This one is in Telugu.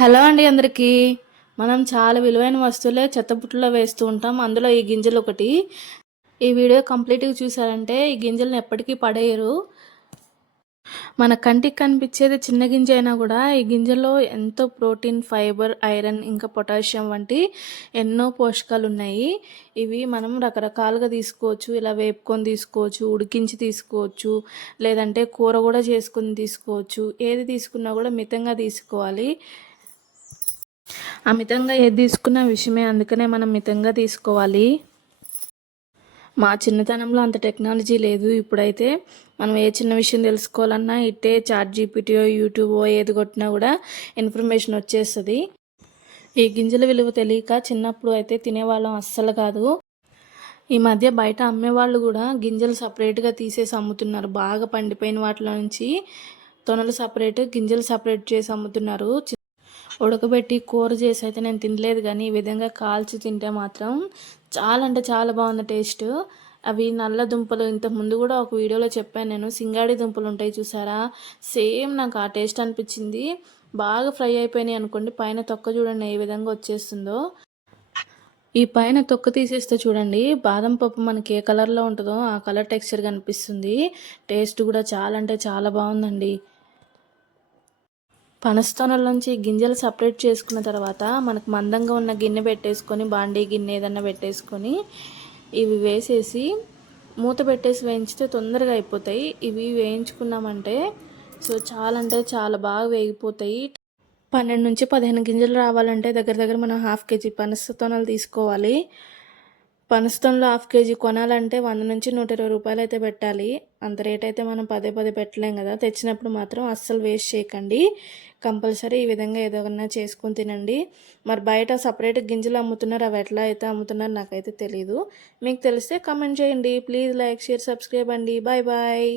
హలో అండి అందరికీ. మనం చాలా విలువైన వస్తువులే చెత్తబుట్టలో వేస్తూ ఉంటాం. అందులో ఈ గింజలు ఒకటి. ఈ వీడియో కంప్లీట్‌గా చూసారంటే ఈ గింజలను ఎప్పటికీ పడేయరు. మన కంటికి కనిపించేది చిన్న గింజ అయినా కూడా ఈ గింజల్లో ఎంతో ప్రోటీన్, ఫైబర్, ఐరన్ ఇంకా పొటాషియం వంటి ఎన్నో పోషకాలు ఉన్నాయి. ఇవి మనం రకరకాలుగా తీసుకోవచ్చు. ఇలా వేపుకొని తీసుకోవచ్చు, ఉడికించి తీసుకోవచ్చు, లేదంటే కూర కూడా చేసుకొని తీసుకోవచ్చు. ఏది తీసుకున్నా కూడా మితంగా తీసుకోవాలి. అమితంగా ఏది తీసుకున్న విషయమే, అందుకనే మనం మితంగా తీసుకోవాలి. మా చిన్నతనంలో అంత టెక్నాలజీ లేదు. ఇప్పుడైతే మనం ఏ చిన్న విషయం తెలుసుకోవాలన్నా ఇట్టే చాట్ జీపీటీయో, యూట్యూబో ఏది కొట్టినా కూడా ఇన్ఫర్మేషన్ వచ్చేస్తుంది. ఈ గింజల విలువ తెలియక చిన్నప్పుడు అయితే తినేవాళ్ళం అస్సలు కాదు. ఈ మధ్య బయట అమ్మేవాళ్ళు కూడా గింజలు సపరేట్గా తీసేసి అమ్ముతున్నారు. బాగా పండిపోయిన వాటిలో నుంచి తొనలు సపరేట్, గింజలు సపరేట్ చేసి అమ్ముతున్నారు. ఉడకబెట్టి కూర చేసి అయితే నేను తినలేదు, కానీ ఈ విధంగా కాల్చి తింటే మాత్రం చాలా అంటే చాలా బాగుంది టేస్ట్. అవి నల్ల దుంపలు, ఇంతకుముందు కూడా ఒక వీడియోలో చెప్పాను నేను, సింగాడి దుంపలు ఉంటాయి చూసారా, సేమ్ నాకు ఆ టేస్ట్ అనిపించింది. బాగా ఫ్రై అయిపోయినాయి అనుకోండి, పైన తొక్క చూడండి ఏ విధంగా వచ్చేస్తుందో. ఈ పైన తొక్క తీసేస్తే చూడండి, బాదం పప్పు మనకి ఏ కలర్లో ఉంటుందో ఆ కలర్ టెక్స్చర్ కనిపిస్తుంది. టేస్ట్ కూడా చాలా అంటే చాలా బాగుందండి. పనస్తోనలోంచి గింజలు సపరేట్ చేసుకున్న తర్వాత మనకు మందంగా ఉన్న గిన్నె పెట్టేసుకొని, బాండీ గిన్నె ఏదన్నా పెట్టేసుకొని ఇవి వేసేసి మూత పెట్టేసి వేయించితే తొందరగా అయిపోతాయి. ఇవి వేయించుకున్నామంటే సో చాలా అంటే చాలా బాగా వేగిపోతాయి. 12 నుంచి 15 గింజలు రావాలంటే దగ్గర దగ్గర మనం హాఫ్ కేజీ పనస్తోనలు తీసుకోవాలి. పనసతంలో హాఫ్ కేజీ కొనాలంటే 100 నుంచి 120 రూపాయలు అయితే పెట్టాలి. అంత రేట్ అయితే మనం పదే పదే పెట్టలేం కదా. తెచ్చినప్పుడు మాత్రం అస్సలు వేస్ట్ చేయకండి. కంపల్సరీ ఈ విధంగా ఏదైనా చేసుకొని తినండి. మరి బయట సపరేట్ గింజలు అమ్ముతున్నారు, అవి ఎట్లా అయితే అమ్ముతున్నారు నాకైతే తెలీదు. మీకు తెలిస్తే కామెంట్ చేయండి. ప్లీజ్ లైక్, షేర్, సబ్స్క్రైబ్ అండి. Bye bye.